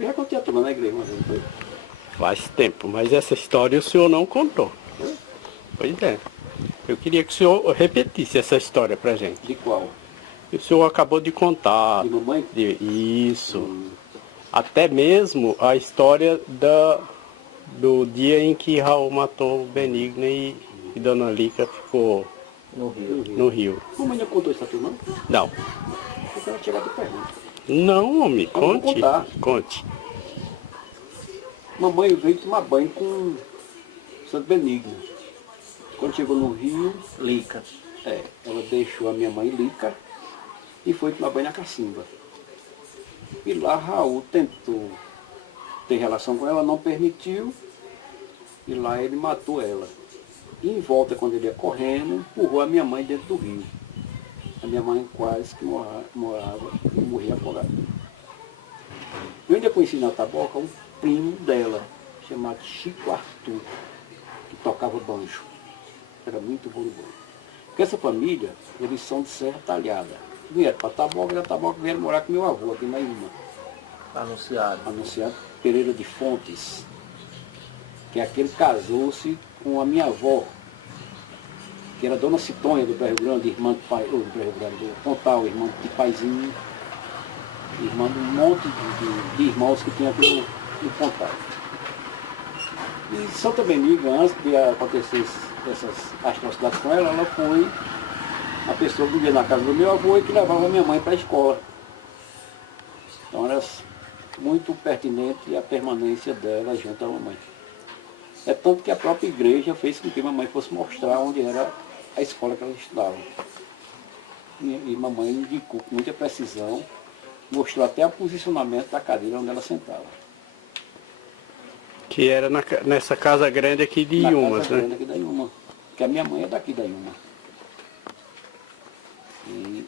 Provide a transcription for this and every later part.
Eu já contei a turma na igreja uma vez, foi? Faz tempo, mas essa história o senhor não contou. Foi? Pois é. Eu queria que o senhor repetisse essa história pra gente. De qual? O senhor acabou de contar. De mamãe? Isso. Até mesmo a história do dia em que Raul matou o Benigno e Dona Lica ficou no rio. Mamãe não contou isso a turma, não? Não. Eu quero chegar de pergunta. Não, homem, Eu vou conte. contar. Conte. Mamãe veio tomar banho com Santo Benigno. Quando chegou no rio, Lica. ela deixou a minha mãe Lica e foi tomar banho na cacimba. E lá Raul tentou ter relação com ela, não permitiu, e lá ele matou ela. E em volta, quando ele ia correndo, empurrou a minha mãe dentro do rio. A minha mãe quase que morava e morria afogada. Eu ainda conheci na Taboca um primo dela, chamado Chico Arthur, que tocava banjo. Era muito bom no banjo. Porque essa família, eles são de Serra Talhada. Vieram para Taboca, e da Taboca vieram morar com meu avô aqui na Ilma. Anunciado Pereira de Fontes, que é aquele que casou-se com a minha avó, que era Dona Citonha do Berro Grande, irmã do pai, do Berro Grande, do Pontal, irmã de Paizinho, irmã de um monte de irmãos que tinha aqui no Pontal. E Santa Benigna, antes de acontecer essas atrocidades com ela, ela foi a pessoa que vivia na casa do meu avô e que levava minha mãe para a escola. Então era muito pertinente a permanência dela junto à mamãe. É tanto que a própria igreja fez com que mamãe fosse mostrar onde era a escola que ela estudava. E mamãe indicou com muita precisão, mostrou até o posicionamento da cadeira onde ela sentava. Que era nessa casa grande aqui de Iumas, casa né? grande aqui da Iuma, que a minha mãe é daqui da Iuma. E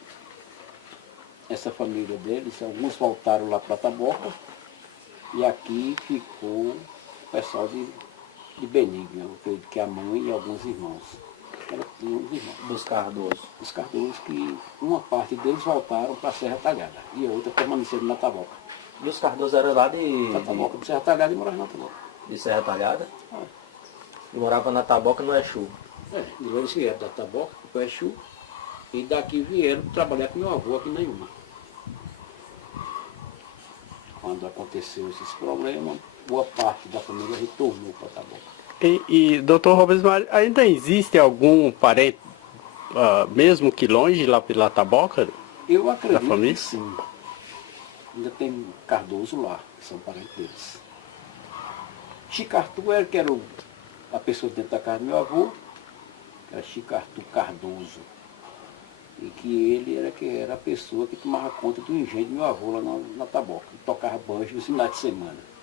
essa família deles, alguns voltaram lá para Taboca, e aqui ficou o pessoal de Benigna, eu acredito que a mãe e alguns irmãos. Ela tinha uns irmãos. Dos Cardoso. Os Cardoso, que uma parte deles voltaram para a Serra Talhada e a outra permaneceram na Taboca. E os Cardoso eram lá de Taboca, de Serra Talhada, e moravam na Taboca. de Serra Talhada? Ah. E morava na Taboca no Exu. E eles vieram da Taboca para o Exu e daqui vieram trabalhar com meu avô aqui na Iuma. Quando aconteceu esses problemas, boa parte da família retornou para Taboca. E doutor Rubens Mário, ainda existe algum parente, mesmo que longe, lá pela Taboca? Eu acredito Da família? que sim. Ainda tem Cardoso lá, que são parentes deles. Chico Arthur que era a pessoa dentro da casa do meu avô, que era Chico Arthur Cardoso. E que ele era a pessoa que tomava conta do engenho do meu avô lá na Taboca. Ele tocava banjo nos finais de semana.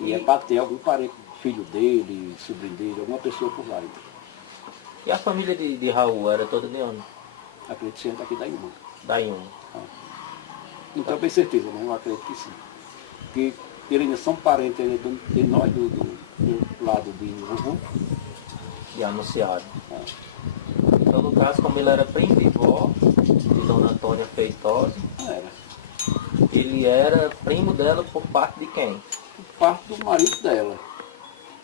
E é para ter algum parente, filho dele, sobrinho dele, alguma pessoa por lá. E a família de Raul era toda de onde? Acredito ser daqui da Iuma. Da Iuma. Não tenho bem certeza, mas eu acredito que sim. Porque eles ainda são parentes ainda de nós, do lado de vovô. E anunciado. É. Então, no caso, como ele era primo de vó, de Dona Antônia Feitosa, Era. ele era primo dela por parte de quem? Por parte do marido dela.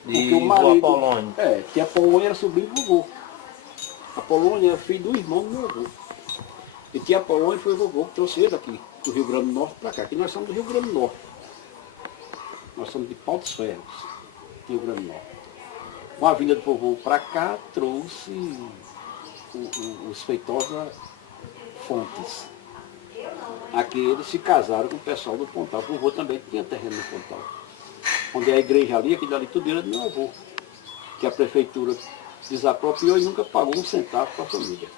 De Porque o marido, Apolônio. que a Polônia era sobrinho do vovô. A Polônia era filho do irmão do meu avô. E tia Polônia foi o vovô que trouxe ele aqui, do Rio Grande do Norte para cá. Aqui nós somos do Rio Grande do Norte. Nós somos de Pau dos Ferros, Rio Grande do Norte. Com a vinda do vovô para cá, trouxe os Feitosa Fontes. Aqui eles se casaram com o pessoal do Pontal. O vovô também tinha terreno no Pontal. Onde é a igreja ali, aquilo ali tudo era do meu avô. Que a prefeitura desapropriou e nunca pagou um centavo para a família.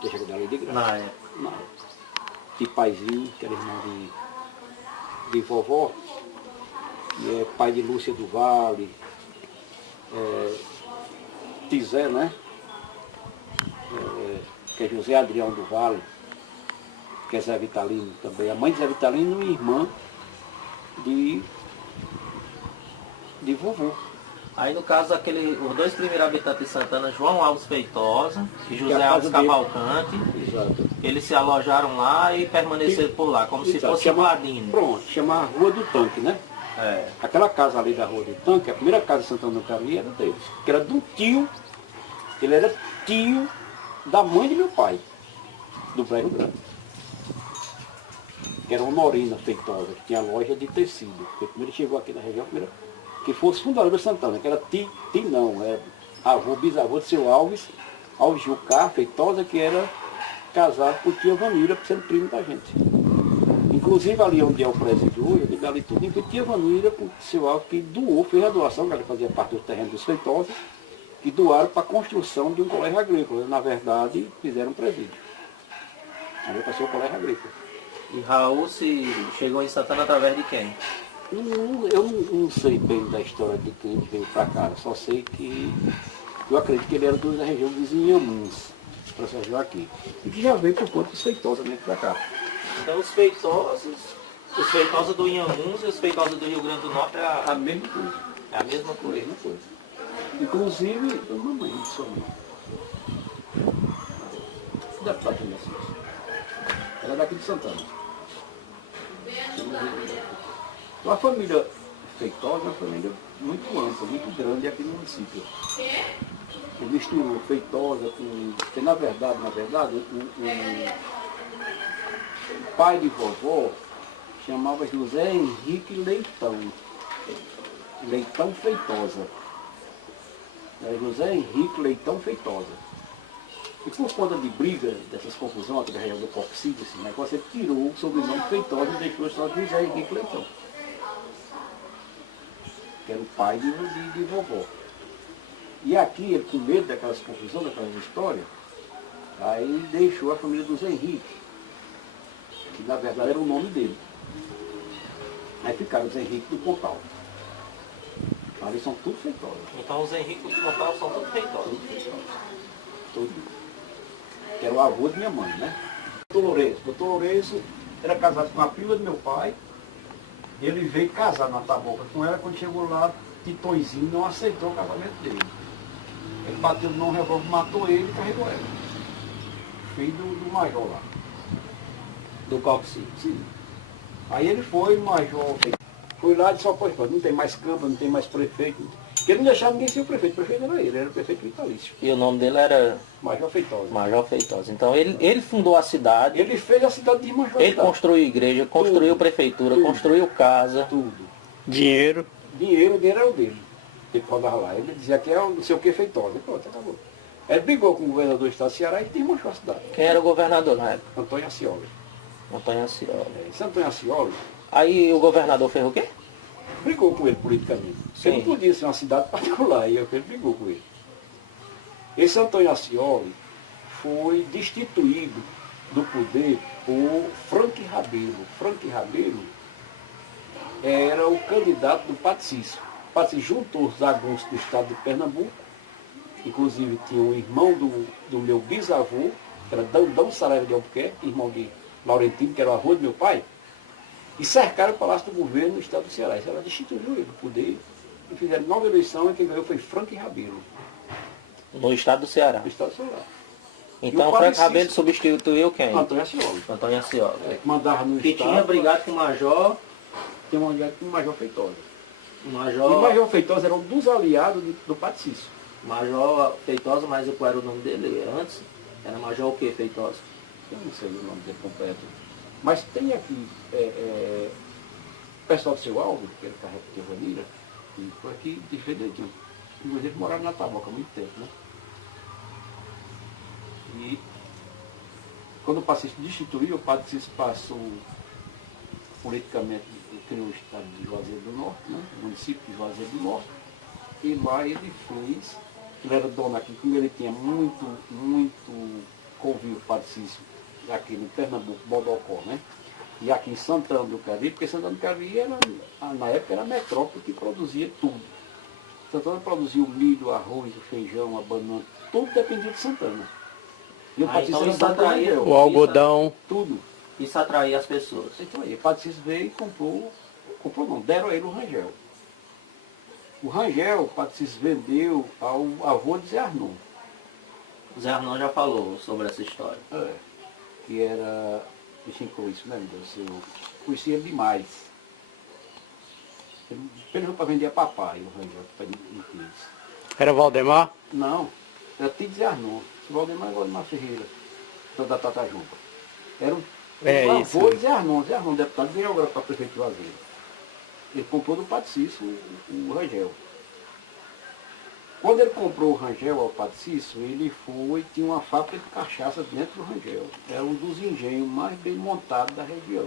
Deixa eu dar ali de graça. Na época. Na época. De Paizinho, que era irmão de vovó, que é pai de Lúcia do Vale, Tizé, né? Que é José Adrião do Vale, que é Zé Vitalino também. A mãe de Zé Vitalino e irmã de vovô. Aí no caso, os dois primeiros habitantes de Santana, João Alves Feitosa e Que José é a Alves casa dele. Cavalcante, Exato. eles se alojaram lá e permaneceram por lá, como se Exato. fosse Chama- Vladimir. Pronto, chama a Rua do Tanque, né? É. Aquela casa ali da Rua do Tanque, a primeira casa de Santana do Cariri era deles. Que era do tio, ele era tio da mãe de meu pai, do Velho Grande. Que era Honorina Feitosa, que tinha loja de tecido. Porque primeiro chegou aqui na região, que fosse fundador de Santana, que era tio não, era avô, bisavô de seu Alves Jucá Feitosa, que era casado com tia Vanira, sendo primo da gente. Inclusive ali onde é o presídio hoje, ali tudo, foi tia Vanira com seu Alves que doou, fez a doação, que ela fazia parte do terreno dos Feitosa, que doaram para a construção de um colégio agrícola. Na verdade, fizeram um presídio. Aí passou o colégio agrícola. E Raul chegou em Santana através de quem? Eu não sei bem da história de quem veio para cá, eu só sei que eu acredito que ele era da região vizinha Inhamuns, para São Joaquim. E que já veio por conta dos Feitosa mesmo para cá. Então os feitosos do Inhamuns e os feitosos do Rio Grande do Norte é A mesma coisa. a mesma A coisa. mesma coisa. Inclusive, eu não lembro sua mãe. Deve estar aqui nessa. Ela é daqui de Santana. Então, a família Feitosa é uma família muito ampla, muito grande aqui no município. Ele misturou Feitosa com... Porque na verdade, o pai de vovó chamava José Henrique Leitão. Leitão Feitosa. É José Henrique Leitão Feitosa. E por conta de briga, dessas confusões, aqui da região do Coxide, esse negócio, ele tirou o sobrenome Feitosa e deixou só José Henrique Leitão. Que era o pai de vovó. E aqui, ele com medo daquelas confusões, daquelas histórias, aí deixou a família dos Henrique, que na verdade era o nome dele. Aí ficaram os Henrique do Pontal. Ali são tudo Feitosa. Então os Henrique de Pontal são todos feitosos. Tudo. Que era o avô de minha mãe, né? Doutor Lourenço era casado com a prima do meu pai. Ele veio casar na Taboca com ela. Quando chegou lá, Titõezinho não aceitou o casamento dele. Ele bateu no revólver, matou ele e carregou ela. Filho do major lá. Do Coxi. Sim. Aí ele foi, o major foi lá e disse, pois, não tem mais Câmara, não tem mais prefeito. Porque ele não deixava ninguém ser o prefeito era ele, era o prefeito vitalício. E o nome dele era Major Feitosa. Major Feitosa. Então ele fundou a cidade, Ele fez a cidade de Major. ele construiu igreja, construiu prefeitura, Tudo. construiu casa. Tudo. Dinheiro. Dinheiro era o dele. Ele falava lá. Ele dizia que é o não sei o que Feitosa. E pronto, acabou. Ele brigou com o governador do estado do Ceará e desmanchou a cidade. Quem era o governador na época? Antônio Ascioli. Antônio Ascioli. Esse Antônio Ascioli Aí o governador fez o quê? brigou com ele politicamente. Sim. Ele não podia ser uma cidade particular, e ele brigou com ele. Esse Antônio Ascioli foi destituído do poder por Frank Rabelo. Frank Rabelo era o candidato do Patricício. O Patricício juntou os jagunços do estado de Pernambuco, inclusive tinha um irmão do meu bisavô, que era Dandão Saraiva de Albuquerque, irmão de Laurentino, que era o avô do meu pai, e cercaram o Palácio do Governo no estado do Ceará. Isso ela destituiu ele do poder e fizeram 9 eleições e quem ganhou foi Frank Rabelo, No estado do Ceará. do estado do Ceará. Então E o Frank Patricício- Rabelo substituiu quem? Antônio Ascioli. Antônio Ascioli. Mandava no Que estado, tinha brigado com o Major. tinha mandado com o Major Feitosa. O E o Major, Major Feitosa era um dos aliados do Patricício. Major Feitosa, mas qual era o nome dele antes? Era Major o quê, Feitosa? Eu não sei o nome dele completo. Mas tem aqui o pessoal do seu Aldo, que era carrega de Vanira, e foi aqui de Frederiquinho. Inclusive eles moraram na Taboca há muito tempo, né? E quando o Patricício destituiu, o Patricício passou politicamente, criou o estado de Juazeiro do Norte, né? O município de Juazeiro do Norte, e lá ele fez, ele era dono aqui, como ele tinha muito convívio Patricício aqui no Pernambuco, Bodocó, né? E aqui em Santana do Cariri, porque Santana do Cariri era, na época era a metrópole que produzia tudo. Santana produzia o milho, o arroz, o feijão, a banana, tudo dependia de Santana. E o Patricício então era isso dono da atraía- região, O algodão. tudo. Isso atraía as pessoas. Então aí, o Patricício veio e comprou não, deram a ele o Rangel. O Rangel, o Padre Cícero vendeu ao avô de Zé Arnon. O Zé Arnon já falou sobre essa história. Que era, deixa eu com isso, né, meu Deus, eu conhecia ele demais. Ele pegou para vender a papai, o Rangel, que faz inteiro. Era Valdemar? Não, era Tito de Arnon. O Valdemar é Valdemar Ferreira, da Tatajuba. Era o avô de Zé Arnon, deputado, veio agora para prefeito de Juazeiro. Ele comprou do Padre Cícero o Rangel. Quando ele comprou o Rangel ao Padre Cícero, ele tinha uma fábrica de cachaça dentro do Rangel. Era um dos engenhos mais bem montados da região.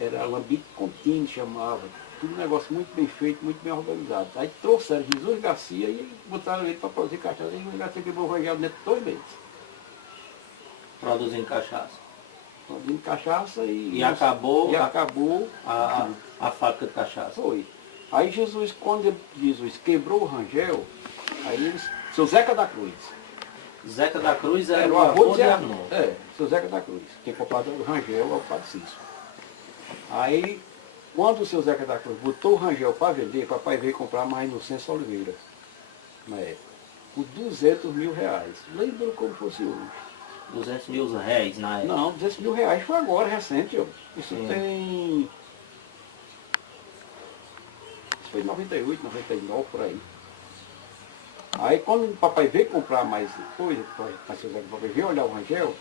Era alambique contínuo, chamava. Tudo um negócio muito bem feito, muito bem organizado. Aí trouxeram Jesus Garcia e botaram ele para produzir cachaça. E Jesus Garcia quebrou o Rangel dentro de 2 meses. Produzindo cachaça. Produzindo cachaça E acabou a fábrica de cachaça. Foi. Aí quando Jesus quebrou o Rangel, aí seu Zeca da Cruz. Zeca da Cruz era o o avô de Arnon. Seu Zeca da Cruz, que tinha comprado o Rangel ao Padre Cícero. Aí, quando o seu Zeca da Cruz botou o Rangel para vender, papai veio comprar mais Inocêncio Oliveira, na época, por R$200 mil. Lembro como fosse hoje. 200 mil réis na época. Não, R$200 mil foi agora, recente. Isso tem... Isso foi em 98, 99, por aí. Aí quando o papai veio comprar mais coisa, para seu Zé, o papai veio olhar o Rangel,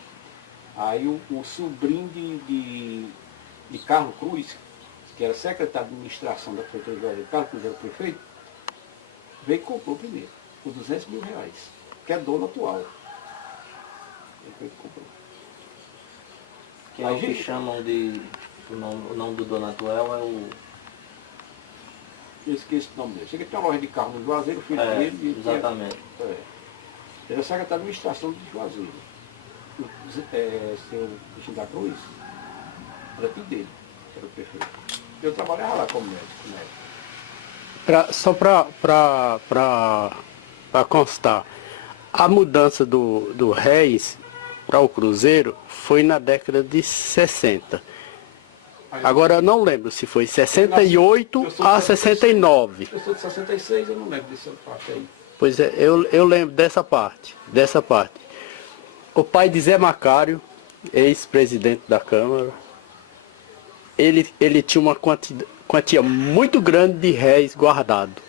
aí o sobrinho de Carlos Cruz, que era secretário de administração da prefeitura de Juazeiro, Carlos Cruz era o prefeito, veio e comprou primeiro, por R$200 mil, que é dono atual. Ele veio e comprou. Que é o que chamam de... O nome do dono atual é o... Eu esqueci o nome dele. Chega, tem uma loja de carro no Juazeiro, o filho dele. Exatamente. Ele era secretário de administração de Juazeiro. Seu Cristiano da Cruz era filho dele, era o prefeito. Eu trabalhava lá como médico, né? Só para constar, a mudança do Reis para o Cruzeiro foi na década de 60. Agora eu não lembro se foi 68 a 69. Eu sou de 66, eu não lembro dessa parte aí. Pois é, eu lembro dessa parte. O pai de Zé Macário, ex-presidente da Câmara, ele tinha uma quantia muito grande de réis guardado.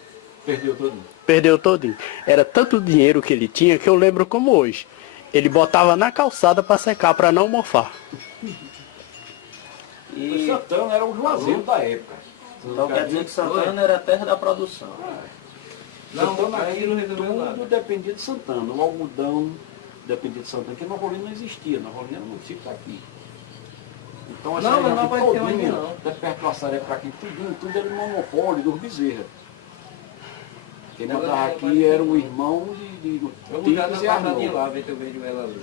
Perdeu todinho. Era tanto dinheiro que ele tinha que eu lembro como hoje. Ele botava na calçada para secar, para não mofar. O Santana era o Juazeiro da época. Então quer dizer que Santana era a terra da produção. Santana aqui tudo dependia de Santana. O algodão dependia de Santana, porque Nova Olinda não existia. Nova Olinda era um município daqui. Então essa região aqui todinha, perto do Açaré para aqui, tudo era um monopólio do Bezerra. Quem mandava aqui era o irmão de Tito e Arnon. Lá, ver teu vídeo ela ali.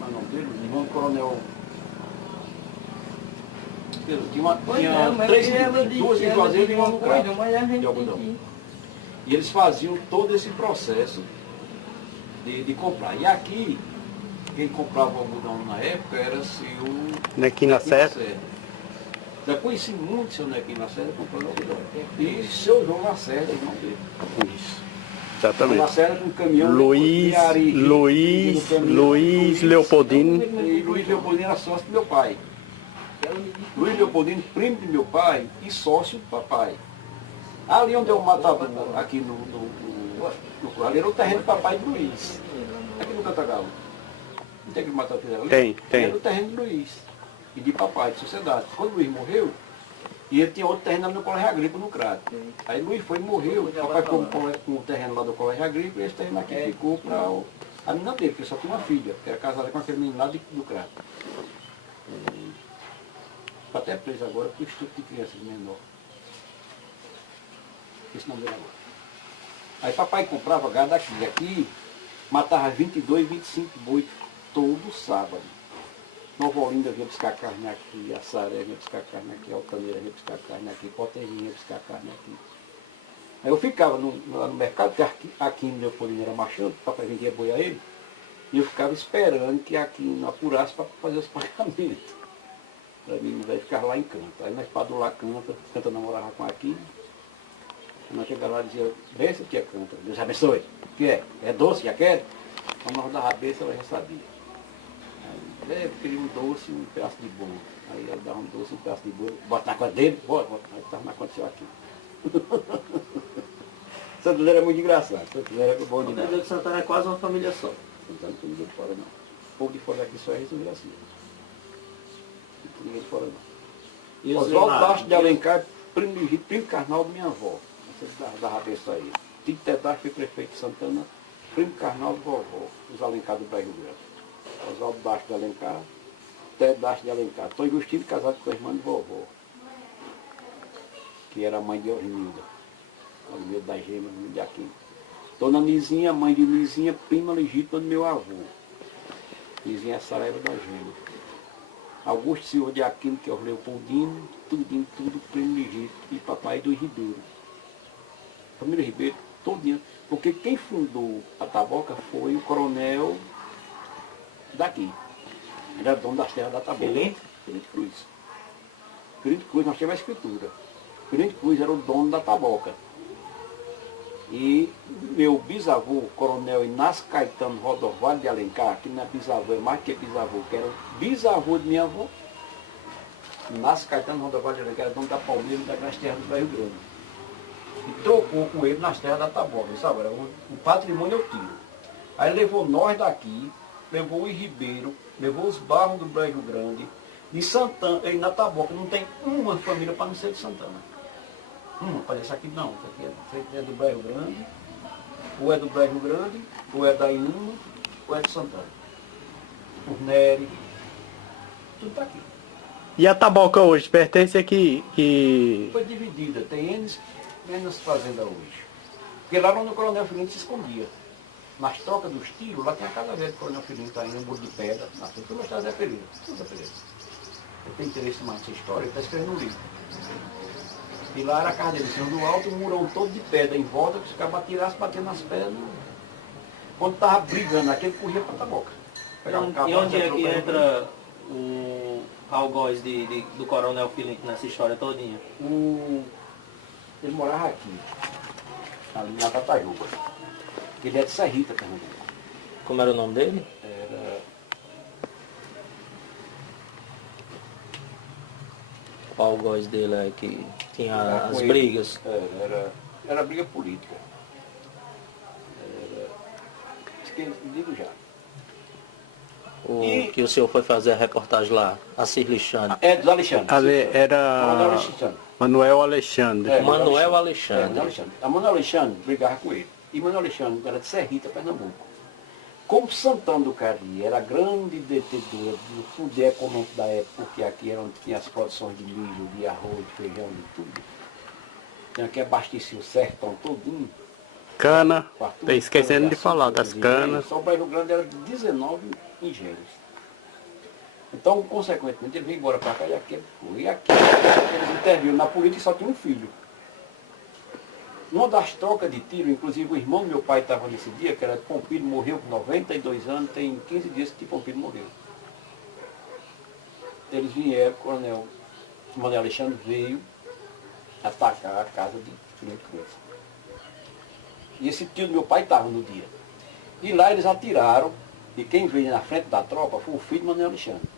Mas não dele, o irmão do coronel. Tinha duas em Juazeiro e uma no Crato de algodão. E eles faziam todo esse processo de comprar. E aqui, quem comprava o algodão na época era seu Nequim Lacerda. Já conheci muito seu Nequim Lacerda comprando algodão. E seu João Lacerda, irmão dele. Isso. Exatamente. Lacerda com caminhão Luiz Leopoldino. E Luiz Leopoldino era sócio do meu pai. Luiz Leopoldino, primo do meu pai e sócio do papai. Ali onde é o matador, aqui ali era o terreno do papai de Luiz. Aqui no Cantagalo. Não tem que matar o terreno ali? Tem. Era o terreno de Luiz. E de papai, de sociedade. Quando Luiz morreu, e ele tinha outro terreno ali no Colégio Agrícola, no Crato. Aí Luiz foi e morreu, o papai ficou com o terreno lá do Colégio Agrícola, e esse terreno aqui ficou para a menina dele, porque só tinha uma filha, que era casada com aquele menino lá do Crato. Está até preso agora por estupro de crianças menor. Esse nome dele agora. Aí papai comprava gado aqui, matava 22, 25 boi todo sábado. Nova Olinda vinha buscar carne aqui, Açaré vinha buscar carne aqui, Altaneira vinha buscar carne aqui, Poteirinha vinha buscar carne aqui. Aí eu ficava lá no mercado, que aqui no Leopoldino era machando, o papai vendia boi a ele, e eu ficava esperando que aqui não apurasse para fazer os pagamentos. Para mim, vai ficar lá em Canta. Aí nós paramos lá, Canta namorava com aqui. Nós chegamos lá e dizia, vê se tia Canta. Deus abençoe. O que é? É doce, já quer? Quando nós dava a cabeça, ela já sabia. Aí, eu queria um doce e um pedaço de bolo. Aí ela dava um doce e um pedaço de bolo. Bota na conta dele, bota. Aí estava na conta seu aqui. Santo Zé era muito engraçado. Santo Zé era bom Quer demais. dizer que Santana é quase uma família só. Não tem ninguém de fora não. O povo de fora aqui só é resolver assim. Não tem ninguém de fora não. E os Oswaldo Leonardo? Baixo de Alencar, primo legítimo, primo carnal da minha avó. Você dá rabeça aí. Tito Tetar foi prefeito de Santana, primo carnal do vovó, os Alencar do Brasil Grande. Oswaldo Baixo de Alencar, Ted Baixo de Alencar. Tô Agostinho casado com a irmã de vovó, que era a mãe de Ornilda, a meio da gema, de Aquino. Dona Nizinha, mãe de Nizinha, prima legítima do meu avô. Nizinha é Saraiva da Gema. Augusto Silva de Aquino, que é o Leopoldino, tudo primo legítimo, e papai do Ribeiro. Família Ribeiro, todinha. Porque quem fundou a Taboca foi o coronel daqui. Ele era dono das terras da Taboca. Felipe Cruz. Felipe Cruz, nós temos a escritura. Felipe Cruz era o dono da Taboca. E meu bisavô, coronel Inácio Caetano Rodovalho de Alencar, que não é bisavô, é mais que bisavô, que era o bisavô de minha avó. Inácio Caetano Rodovalho de Alencar era dono da Palmeira e das terras do Rio Grande. E trocou com ele nas terras da Taboca, sabe? Era o patrimônio eu tiro. Aí levou nós daqui, levou o Ribeiro, levou os barros do Rio Grande. De Santana, e na Taboca não tem uma família para não ser de Santana. Olha, isso aqui não, isso aqui é do Rio Grande, ou é do Rio Grande, ou é da Inuma, ou é de Santana. O Nery, tudo está aqui. E a Taboca hoje pertence aqui que... Foi dividida, tem menos fazenda hoje. Porque lá onde o Coronel Filhinho se escondia. Nas trocas dos tiros, lá tem a casa velha do Coronel Filhinho, está aí no muro de pedra, na frente do Zé Pereira. Zé Pereira. Ele tem interesse mais nessa história, ele está escrevendo um livro. E lá era a casa dele, em cima do alto, um murão todo de pedra em volta, que os caras atirassem, batendo nas pedras. Quando estava brigando aqui, ele corria para a Taboca. E onde é que entra o algoz do Coronel Filipe nessa história todinha? Ele morava aqui, ali na Tatajuba. Ele é de Serrita, Pernambuco. Como era o nome dele? Era... O algoz dele é que tinha as brigas. Era briga política. Digo já. Que o senhor foi fazer a reportagem lá, a Cirlixane. É, dos Alexandre. Era Manuel Alexandre. Manuel Alexandre. A Manuel Alexandre brigava com ele. E Manuel Alexandre era de Serrita, Pernambuco. Como Santana do Cariri era grande detentor do poder econômico da época, porque aqui era onde tinha as produções de milho, de arroz, de feijão, de tudo. Então aqui abastecia o sertão todinho. Cana, tá esquecendo de falar das canas. Só o Rio Grande era de 19 engenhos. Então, consequentemente, ele veio embora para cá e aqui foi. E aqui eles interviram na política e só tinha um filho. Uma das trocas de tiro, inclusive o irmão do meu pai estava nesse dia, que era Pompilho, morreu com 92 anos, tem 15 dias que Pompilho morreu. Eles vieram, o coronel Manuel Alexandre veio atacar a casa de Filipe Cruz. E esse tio do meu pai estava no dia. E lá eles atiraram, e quem veio na frente da tropa foi o filho do Manuel Alexandre.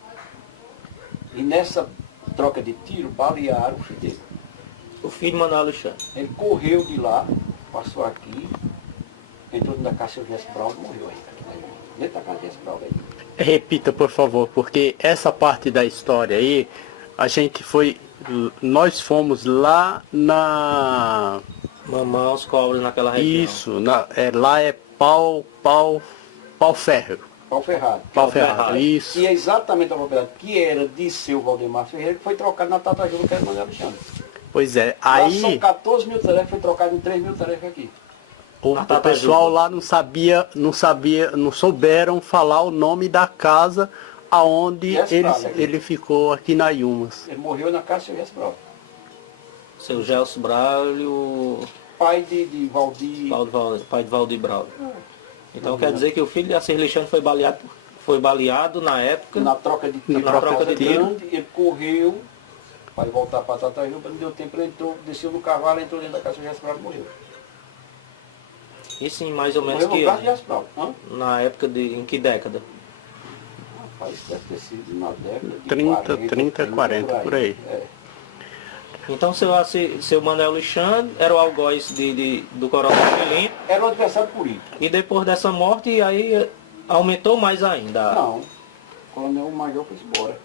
E nessa troca de tiro, balearam o filho dele. O filho de Manuel Alexandre. Ele correu de lá, passou aqui, entrou na casa do Jesse Brown e morreu aí. Dentro da casa do Jesse Brown aí. Repita, por favor, porque essa parte da história aí, nós fomos lá na... Mamão, os cobres naquela região. Isso, lá é pau ferro. Pau Ferrado. Pau ferrado, isso. E é exatamente a propriedade que era de seu Valdemar Ferreira, que foi trocado na Tatajuba, que era Manuel Alexandre. Pois é, Lá aí são 14 mil tarefas, foi trocado em 3 mil tarefas aqui. o pessoal lá não souberam falar o nome da casa aonde ele ficou aqui na Yumas. Ele morreu na casa do seu Jesse Brown. Seu Gelson Braulio, Pai de Valdir. pai de Valdir Braulio. Então quer dizer que o filho de Assis Alexandre foi baleado foi baleado na época. Na troca de tiro, Na troca de tiro. grande, ele correu para voltar para Tatajuba, não deu tempo, ele entrou, desceu no cavalo, entrou dentro da casa de Jaspral e morreu. Isso em mais ou menos Morreu no que caso de Jaspral. Hã? na época em que década? Rapaz, isso deve ter sido na década de 30, 40, por aí. É. Então seu Manuel Alexandre era o algoz do Coronel Filhinho, Era um adversário político. e depois dessa morte aí aumentou mais ainda. Não, o coronel Major foi embora.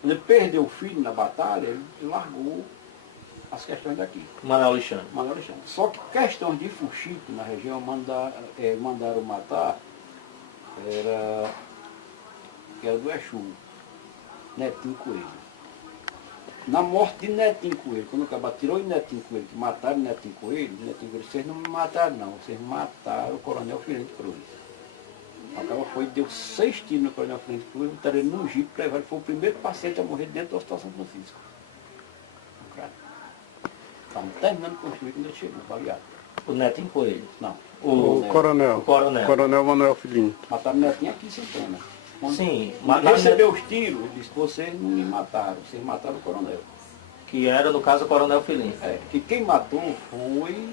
Quando ele perdeu o filho na batalha, ele largou as questões daqui. Manuel Alexandre. Manuel Alexandre. Só que questões de fuxico na região mandaram matar, era do Exu, Netinho Coelho. Na morte de Netinho Coelho, quando o cara tirou o Netinho Coelho, que mataram o Netinho Coelho, vocês não me mataram não, vocês mataram o coronel Filente Cruz. O cara foi, deu 6 tiros no coronel Filente Cruz, botaram ele num jipe, levaram, ele foi o primeiro paciente a morrer dentro do Hospital São Francisco. Estavam terminando de construir quando ele chegou, baleado. O Netinho Coelho. Não, O coronel. O coronel. Coronel Manuel Filhinho. mataram o Netinho aqui em Santana. Sim, Mas mataram recebeu os tiros, ele disse, vocês não me mataram, vocês mataram o coronel. que era no caso o Coronel Filhinho. Que quem matou foi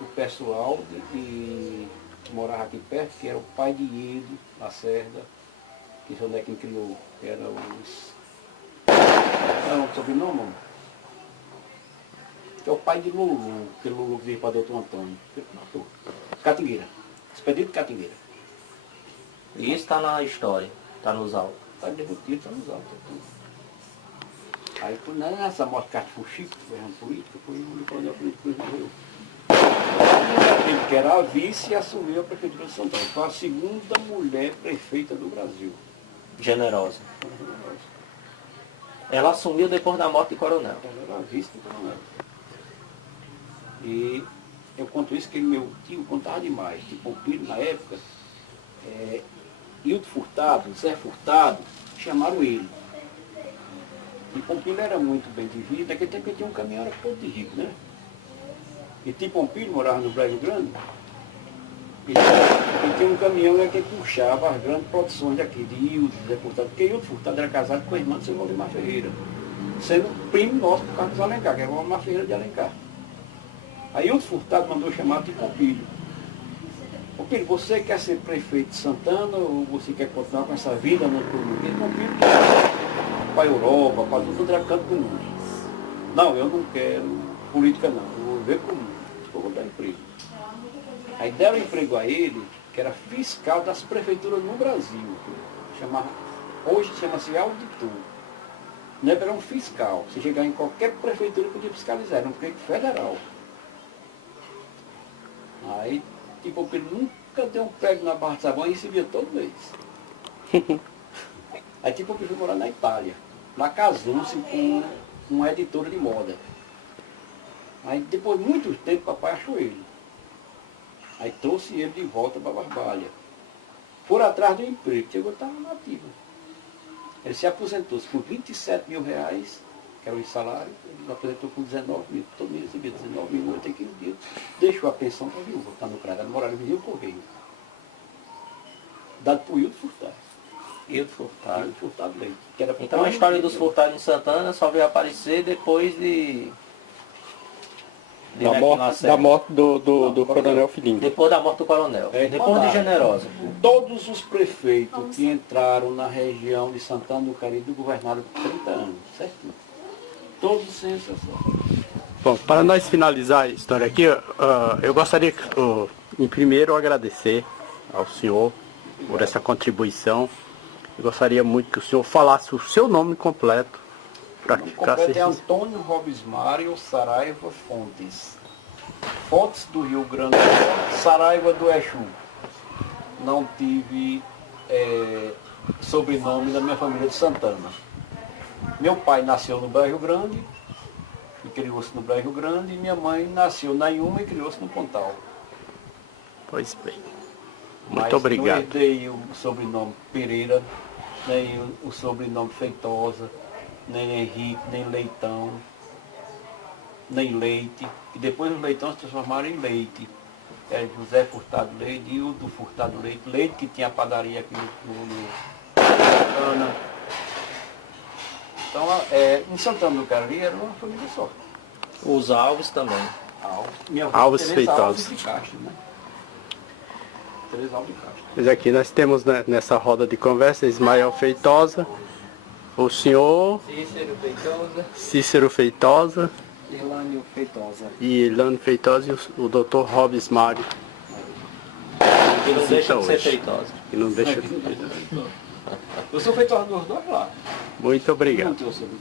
o pessoal que morava aqui perto, que era o pai de Iedo, Lacerda, que foi onde é quem criou, que era os... Não, o sobrenome, não? Que é o pai de Lulu, que Lulu veio para Doutor Antônio. Que matou. Catingueira. Expedito Catingueira. E isso está na história, está nos autos. Está debutido, está nos autos. Aí, nessa morte de Carlos Chico, que foi um político, foi o coronel Felipe Cruz morreu. Ele que era a vice e assumiu a prefeitura de São Paulo. Foi a segunda mulher prefeita do Brasil. Generosa. Ela assumiu depois da morte do coronel. Ela era a vice do coronel. E eu conto isso que meu tio contava demais. Tipo, o filho na época, Hildo Furtado, Zé Furtado, chamaram ele. E Pompilho era muito bem de vida, naquele tempo ele tinha um caminhão, era todo de rico, né? E tipo Pompilho morava no Brejo Grande, ele tinha um caminhão que puxava as grandes produções daqui, de Hildo, Zé Furtado, porque Hildo Furtado era casado com a irmã do seu Valdemar Ferreira, sendo primo nosso por causa dos Alencar, que era o Valdemar Ferreira de Alencar. Aí Hildo Furtado mandou chamar de Pompilho. Pompilho, você quer ser prefeito de Santana ou você quer continuar com essa vida no mundo? Ele Pompilho quer para a Europa, para tudo era canto do mundo. Não, eu não quero política não, eu vou ver como eu vou dar emprego. Aí deram emprego a ele, que era fiscal das prefeituras no Brasil. Hoje chama-se auditor. Não era um fiscal. Se chegar em qualquer prefeitura podia fiscalizar, era um emprego federal. Aí, tipo, ele nunca deu um prego na Barra de Sabão e recebia todo mês. Aí, tipo, ele foi morar na Itália. Lá casou-se com uma editora de moda. Aí, depois de muito tempo, o papai achou ele. Aí trouxe ele de volta para Barbalha. Foram atrás do emprego, chegou a estar na nativa. Ele se aposentou-se por 27 mil reais, que era o salário, ele aposentou com 19 mil, todo mês recebia 19 mil, 85 dias, deixou a pensão para a viúva, está no Crado, morar no Rio Correio. Dado por Hildo Furtado. Hildo Furtado. Hildo Furtado Leite. Que era Então a história dos Furtados em Santana só veio aparecer depois Da morte do coronel Filhinho. depois da morte do coronel. Depois de Generosa. Todos os prefeitos que entraram na região de Santana do Caribe governaram por 30 anos, certo? Todos sem exceção. Bom, para nós finalizar a história aqui, eu gostaria, em primeiro, agradecer ao senhor por essa contribuição. Eu gostaria muito que o senhor falasse o seu nome completo, para que O ficasse completo é Antônio Robismário Saraiva Fontes. Fontes do Rio Grande do Sul, Saraiva do Exu. Não tive sobrenome da minha família de Santana. Meu pai nasceu no Brejo Grande, e criou-se no Brejo Grande, e minha mãe nasceu na Iuma e criou-se no Pontal. Pois bem. Mas Muito obrigado. não herdei o sobrenome Pereira, nem o sobrenome Feitosa, nem Henrique, nem Leitão, nem Leite. E depois os Leitão se transformaram em Leite. José Furtado Leite, Hildo Furtado Leite, que tinha padaria aqui no Ana. Então, em Santana do Cariri era uma família só. Os Alves também. Minha avó, Alves Teresa Feitosa. Alves de Castro, né? Teresa Alves de Castro. Mas aqui nós temos nessa roda de conversa Ismael Feitosa, o senhor Cícero Feitosa. Cícero Feitosa Irlânio Feitosa. e Elano Feitosa e o Dr. Robes Mário, Que não deixa de ser hoje. feitosa. que não deixa de... Eu sou feitosa dos dois lá. Muito obrigado. Não tenho sobrinho.